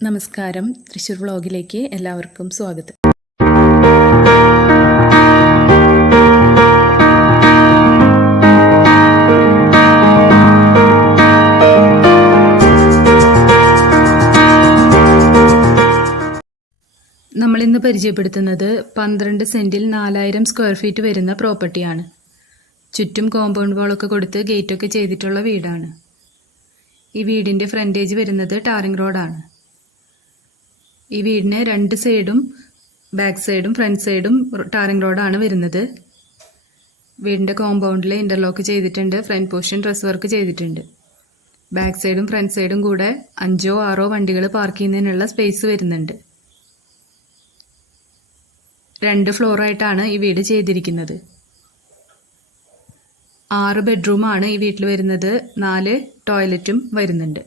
നമസ്കാരം. തൃശ്ശൂർ വ്ളോഗിലേക്ക് എല്ലാവർക്കും സ്വാഗതം. നമ്മളിന്ന് പരിചയപ്പെടുത്തുന്നത് പന്ത്രണ്ട് സെന്റിൽ നാലായിരം സ്ക്വയർ ഫീറ്റ് വരുന്ന പ്രോപ്പർട്ടിയാണ്. ചുറ്റും കോമ്പൗണ്ട് വാളൊക്കെ കൊടുത്ത് ഗേറ്റൊക്കെ ചെയ്തിട്ടുള്ള വീടാണ്. ഈ വീടിന്റെ ഫ്രണ്ടേജ് വരുന്നത് ടാറിംഗ് റോഡാണ്. ഈ വീടിന് രണ്ട് സൈഡും ബാക്ക് സൈഡും ഫ്രണ്ട് സൈഡും ടാറിംഗ് റോഡാണ് വരുന്നത്. വീടിന്റെ കോമ്പൗണ്ടിൽ ഇന്റർലോക്ക് ചെയ്തിട്ടുണ്ട്. ഫ്രണ്ട് പോർഷൻ ഡ്രസ് വർക്ക് ചെയ്തിട്ടുണ്ട്. ബാക്ക് സൈഡും ഫ്രണ്ട് സൈഡും കൂടെ അഞ്ചോ ആറോ വണ്ടികൾ പാർക്ക് ചെയ്യുന്നതിനുള്ള സ്പേസ് വരുന്നുണ്ട്. രണ്ട് ഫ്ലോറായിട്ടാണ് ഈ വീട് ചെയ്തിരിക്കുന്നത്. ആറ് ബെഡ്റൂമാണ് ഈ വീട്ടിൽ വരുന്നത്. നാല് ടോയ്ലറ്റും വരുന്നുണ്ട്.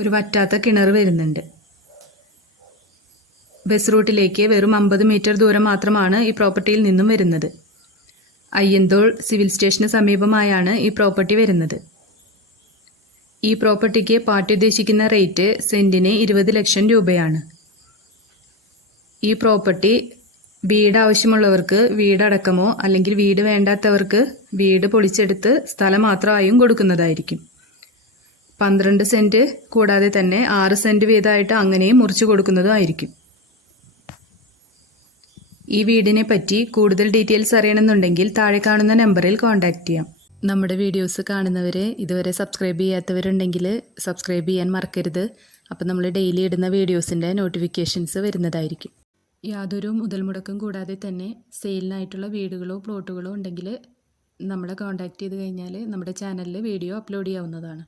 ഒരു വറ്റാത്ത കിണർ വരുന്നുണ്ട്. ബസ് റൂട്ടിലേക്ക് വെറും അമ്പത് മീറ്റർ ദൂരം മാത്രമാണ് ഈ പ്രോപ്പർട്ടിയിൽ നിന്നും വരുന്നത്. അയ്യന്തോൾ സിവിൽ സ്റ്റേഷന് സമീപമായാണ് ഈ പ്രോപ്പർട്ടി വരുന്നത്. ഈ പ്രോപ്പർട്ടിക്ക് പാർട്ടി ഉദ്ദേശിക്കുന്ന റേറ്റ് സെന്റിന് ഇരുപത് ലക്ഷം രൂപയാണ്. ഈ പ്രോപ്പർട്ടി വീട് ആവശ്യമുള്ളവർക്ക് വീടടക്കമോ അല്ലെങ്കിൽ വീട് വേണ്ടാത്തവർക്ക് വീട് പൊളിച്ചെടുത്ത് സ്ഥലം മാത്രമായും കൊടുക്കുന്നതായിരിക്കും. പന്ത്രണ്ട് സെന്റ് കൂടാതെ തന്നെ ആറ് സെന്റ് വീതമായിട്ട് അങ്ങനെയും മുറിച്ചു കൊടുക്കുന്നതുമായിരിക്കും ഈ വീടിനെ പറ്റി കൂടുതൽ ഡീറ്റെയിൽസ് അറിയണമെന്നുണ്ടെങ്കിൽ താഴെ കാണുന്ന നമ്പറിൽ കോൺടാക്റ്റ് ചെയ്യാം. നമ്മുടെ വീഡിയോസ് കാണുന്നവരെ ഇതുവരെ സബ്സ്ക്രൈബ് ചെയ്യാത്തവരുണ്ടെങ്കിൽ സബ്സ്ക്രൈബ് ചെയ്യാൻ മറക്കരുത്. അപ്പോൾ നമ്മൾ ഡെയിലി ഇടുന്ന വീഡിയോസിന്റെ നോട്ടിഫിക്കേഷൻസ് വരുന്നതായിരിക്കും. യാതൊരു മുതൽ മുടക്കും കൂടാതെ തന്നെ സെയിലിനായിട്ടുള്ള വീടുകളോ പ്ലോട്ടുകളോ ഉണ്ടെങ്കിൽ നമ്മളെ കോൺടാക്റ്റ് ചെയ്ത് കഴിഞ്ഞാൽ നമ്മുടെ ചാനലിൽ വീഡിയോ അപ്ലോഡ് ചെയ്യാവുന്നതാണ്.